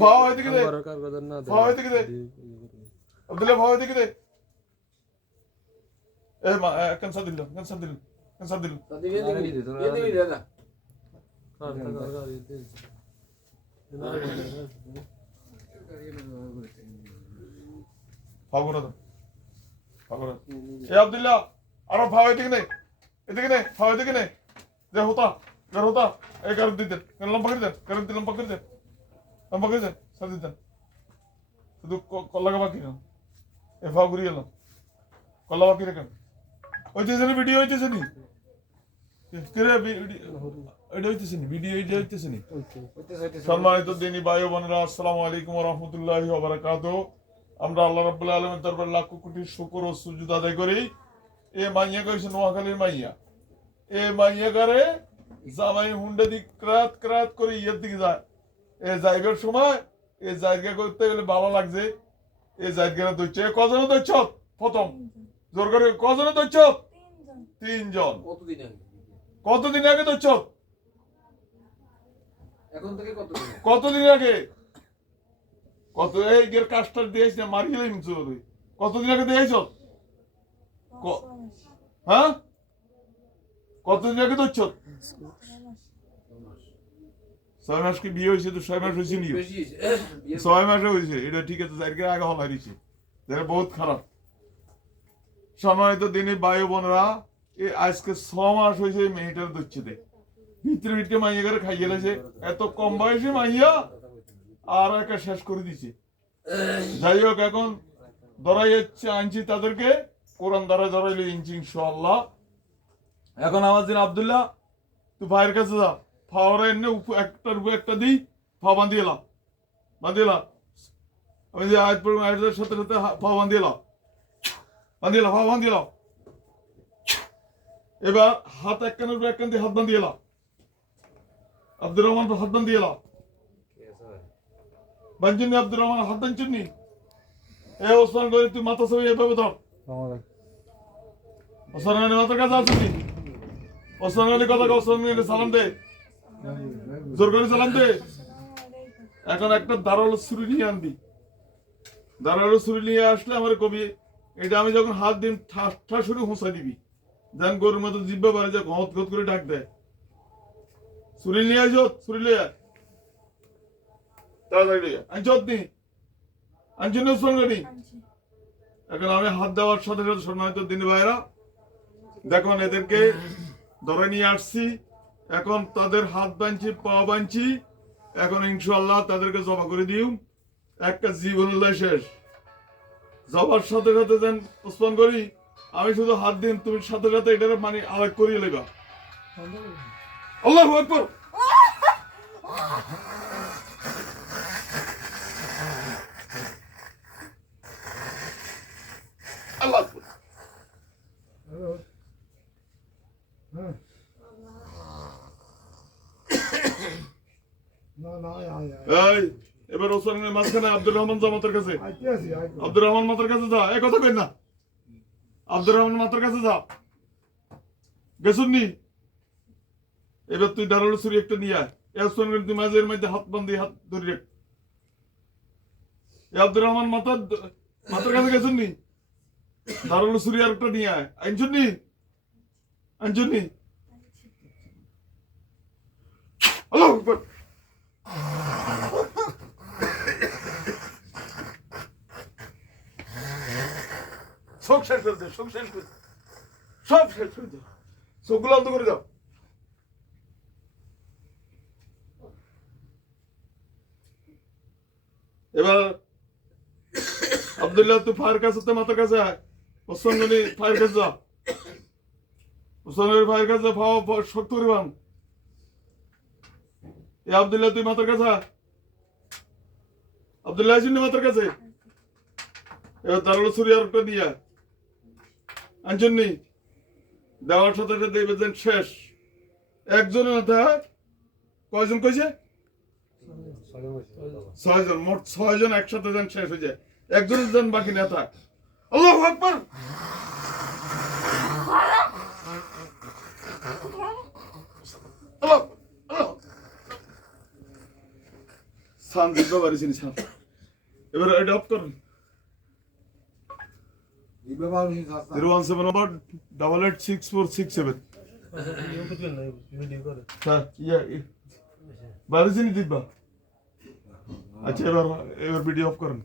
ফাও এদিকে দে ফাও এদিকে দে আব্দুল্লাহ ফাও এদিকে দে এ মা ক্যান্সার দিল ফাও করে দাও এ আব্দুল্লাহ আরো ফাও এদিকে নে ফাও এদিকে নে যে হতা এই কারণ দিতে লম্বা করে দে সার দিতে শুধু কল্লা বাকি না এ ফাও ঘুরিয়ে এলাম কল্লা বাকি রেখেন হইতেছে নি ভিডিও হইতেছে নি সম্মানিত দিনী ভাই বোনেরা, আসসালামু আলাইকুম ওয়া রাহমাতুল্লাহি ওয়া বারাকাতুহু। আমরা আল্লাহ রাব্বুল আলামিনের দরবারে লাখ কোটি শুকর ও সুজুদ আদায় করি। এ মাইয়া কইছে নোয়াখালীর মাইয়া, এ মাইয়া করে জামাই হুন্ডে দিক ক্রাত করে ইয়ের দিকে যায়। এ জায়গার সময় এ জায়গা করতে গেলে ভালো লাগছে। এ জায়গাটা দইছে কজনে দইছ প্রথম জোর করে কজনে দইছ? তিনজন। কতদিন আগে দইছ? এখন থেকে কতদিন আগে? কত এই গের কাস্টার দিয়েছ না মারি লইম চুরি। কতদিন আগে দিয়েছ? হ্যাঁ কতদিন আগে দইছ? 6 মাস কি বিয়ে হয়েছে? তো 6 মাস হয়েছে নি? 6 মাসে হয়েছে। এটা ঠিক আছে, জায়গার আগে হল হারিয়েছে, যেটা বহুত খারাপ। সম্মানিত দিনী ভাই বোনেরা, আজকে 6 মাস হয়েছে এই মেয়েটার দচ্ছে দেখ ভিতরে মাইয়া করে খাইয়ে গেছে। এত কম বয়সে মাইয়া আর একা শেষ করে দিছে। যাই হোক, এখন ধরাই যাচ্ছে আনছি তাদেরকে, কোরআন দ্বারা ধরাইলে ইনছি ইনশাআল্লাহ। এখন আমার দিন আব্দুল্লাহ, তুই ভাইয়ের কাছে যা, ফাওয়ারে এনে একটার উপরে একটা দিই, ফা বাঁধিয়ে এলাম আমি যে আয়াত পড়ব আয়াতের সাথে সাথে ফা বাঁধিয়ে এলাম ফা বাঁধিয়ে এলাম। এবার হাত এক কানের উপরে এক কান দিয়ে হাত বাঁধিয়ে এলাম। আব্দুর রহমান হাত বাঁধিয়ে এলাম। বাঞ্চুনি আব্দুর রহমান হাত বাঞ্চুনি। এ ওসমান করে তুই মাথা ছবি এভাবে ধর। ওসমান গনি মাথার কাছে আসুনি। ওসমান গনি কথা ওসমান গনি সালাম দে, জোর করে সালাম দে। এখন একটা ধারালো ছুরি নিয়ে আনবি। ধারালো ছুরি নিয়ে আসলে আমার কবি এটা আমি যখন হাত দিন ঠাস শুরু হোঁচা দিবি, যেন গরুর মতো জিব্বা বাড়ি যা ঘত ঘত করে ডাক দেয়। ছুরি নিয়ে আইস, ছুরি লিয়ে তাড়াতাড়ি আনছত নি আনছেন ওসমান গনি। এখন আমি হাত দেওয়ার সাথে সাথে সম্মানিত দিনী ভাইরা দেখুন, এদেরকে ধরে নিয়ে আসছি। এখন তাদের হাত বাঁধছি, পা বাঁধছি। এখন ইনশাআল্লাহ তাদেরকে জবা করে দিও। একটা জীবনুল্লাহ শেষ। জবার সাথে সাথে যেন ওসমান করি আমি শুধু হাত দিন, তুমি সাথে সাথে এটার মানে আলাদা করিয়ে লেবা। আল্লাহু আকবার। আল্লাহু আকবার। এবার ওসমানের মাঝখানে আব্দুর রহমান জামাতের কাছে। আব্দুর রহমান মাতার কাছে যা, এ কথা কই না। আব্দুর রহমান মাতার কাছে যা, গেছুন নি। এবার তুই দাঁড়ালো ছুরি একটা নিয়ে আয়। ওসমান তুই মাঝের মধ্যে হাত বান্ধি হাত ধরে রাখ। আব্দুর রহমান মাতার কাছে গেছুন নি, দাঁড়ালো ছুরি আর একটা নিয়ে আয়। আনছুন নি আল্লাহু আকবার। সব শেষ করে দে, সব শেষ করে দাও। সবগুলো অন্ত করে দাও। এবার আব্দুল্লাহ তুই ফায়ার কাছে মাথার কাছে আয়। ওসমান গনি ফায়ার কাছে যা, ওসমান গনি ফায়ার কাছে যা, শক্ত করে বান। এ আব্দুল্লাহ তুই মাথার কাছে আয়। আব্দুল্লাহ আসিনি মাথার কাছে। এবার দাঁড়ালো ছুরি আর একটা দিয়ে আনছেন নি। দেওয়ার সাথে সাথে দেখবেন শেষ। একজনের মাথায় কয়জন কইছে? 6 জন। মোট 6 জন একসাথে যেন শেষ হয়ে যায়, একজনের যেন বাকি না থাক। আল্লাহু আকবার। সান দিতে পারিস নি সান এবার এটা অফ করুন 017 হ্যাঁ বারিস নি দিবা আচ্ছা এবার ভিডিও অফ করুন